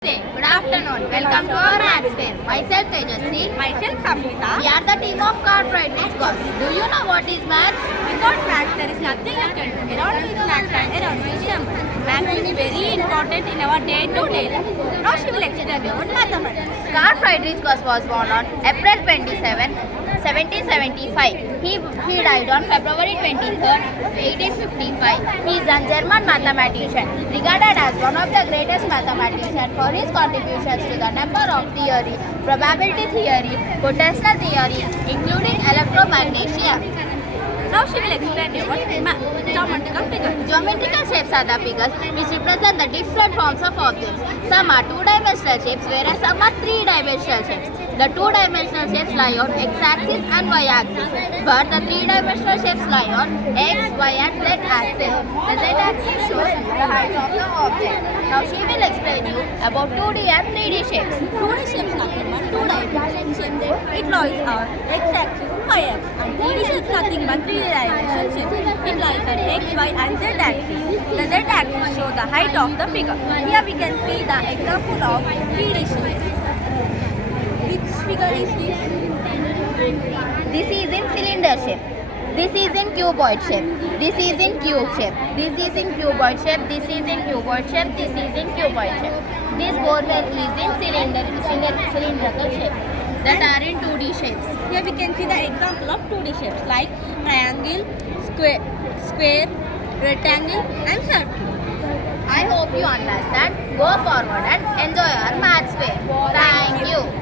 Good afternoon. Welcome to our maths fair. Myself Tejasri. Myself Samhita. We are the team of Cartwright course. Do you know what is maths? Without maths, there is nothing you can do. Around with maths and around with numbers. Maths is very important in our day-to-day life. Now she will explain about mathematics. Cartwright course was born on April 27, 1775. He died on February 23rd, 1855. He is a German mathematician, regarded as one of the greatest mathematicians for his contributions to the number of theory, probability theory, potential theory, including electromagnesia. Now she will explain about geometrical figures. Geometrical shapes are the figures which represent the different forms of objects. Some are two-dimensional shapes, whereas some are three-dimensional shapes. The two-dimensional shapes lie on x-axis and y-axis, but the three-dimensional shapes lie on x, y and z-axis. The z-axis shows the height of the object. Now she will explain you about 2D and 3D shapes. 2D shapes nothing but two-dimensional shapes. It lies on x-axis and y-axis. And 3D shapes nothing but three-dimensional shapes. It lies on x, y and z-axis. The z-axis shows the height of the figure. Here we can see the example of 3D shapes. Which figure is this? This is in cylinder shape. This is in cuboid shape. This is in cube shape. This is in cuboid shape. This is in cuboid shape. This is in cuboid shape. This borewell is in cylindrical shape that are in 2D shapes. Here we can see the example of 2D shapes like triangle, square, rectangle and circle. I hope you understand. Go forward and enjoy our maths fair. Thank you.